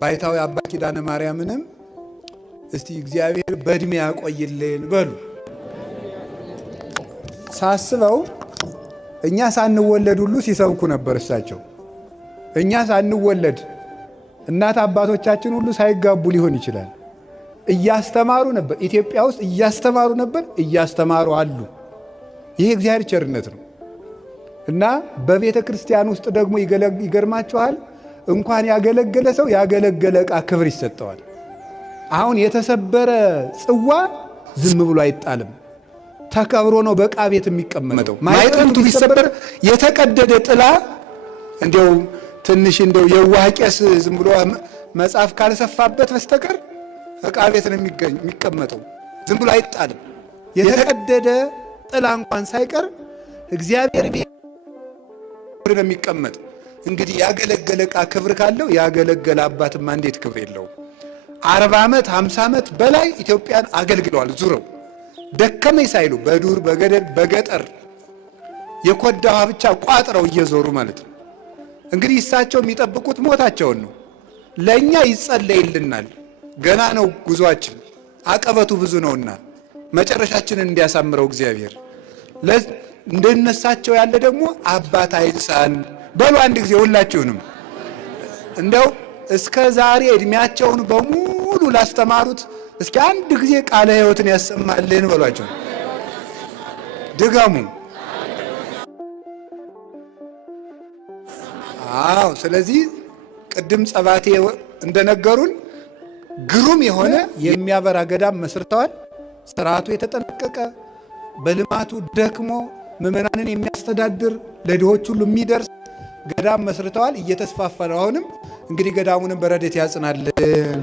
ባይታዊ አባ ኪዳነ ማርያምንም እስቲ እግዚአብሔር በእድሜ ያቆይልን በሉ። ሳስበው እኛ ሳንወለድ ሁሉ ሲሰብኩ ነበር እሳቸው። እኛ ሳንወለድ እናት አባቶቻችን ሁሉ ሳይጋቡ ሊሆን ይችላል እያስተማሩ ነበር። ኢትዮጵያ ውስጥ እያስተማሩ ነበር፣ እያስተማሩ አሉ። ይሄ እግዚአብሔር ቸርነት ነው። እና በቤተ ክርስቲያን ውስጥ ደግሞ ይገርማችኋል፣ እንኳን ያገለገለ ሰው ያገለገለ ዕቃ ክብር ይሰጠዋል። አሁን የተሰበረ ጽዋ ዝም ብሎ አይጣልም፣ ተከብሮ ነው በዕቃ ቤት የሚቀመጠው። ማይጠንቱ ቢሰበር የተቀደደ ጥላ እንደው ትንሽ እንደው የዋህ ቄስ ዝም ብሎ መጽሐፍ ካልሰፋበት በስተቀር ዕቃ ቤት ነው የሚቀመጠው፣ ዝም ብሎ አይጣልም። የተቀደደ ጥላ እንኳን ሳይቀር እግዚአብሔር ቤት ነው የሚቀመጥ። እንግዲህ ያገለገለ ዕቃ ክብር ካለው ያገለገለ አባትማ እንዴት ክብር የለውም? 40 ዓመት 50 ዓመት በላይ ኢትዮጵያን አገልግለዋል። ዙረው ደከመኝ ሳይሉ በዱር በገደል በገጠር የኮዳ ውሃ ብቻ ቋጥረው እየዞሩ ማለት ነው። እንግዲህ እሳቸው የሚጠብቁት ሞታቸውን ነው። ለእኛ ይጸለይልናል። ገና ነው ጉዟችን፣ አቀበቱ ብዙ ነውና መጨረሻችንን እንዲያሳምረው እግዚአብሔር እንደነሳቸው ያለ ደግሞ አባት አይሳን በሉ አንድ ጊዜ ሁላችሁንም። እንደው እስከ ዛሬ እድሜያቸውን በሙሉ ላስተማሩት እስኪ አንድ ጊዜ ቃለ ሕይወትን ያሰማልን በሏቸው። ድገሙ። አዎ። ስለዚህ ቅድም ጸባቴ እንደነገሩን ግሩም የሆነ የሚያበራ ገዳም መስርተዋል። ስርዓቱ የተጠነቀቀ በልማቱ ደክሞ ምዕመናንን የሚያስተዳድር ለድሆች ሁሉ የሚደርስ ገዳም መስርተዋል። እየተስፋፋ ነው። አሁንም እንግዲህ ገዳሙንም በረድኤት ያጽናልን።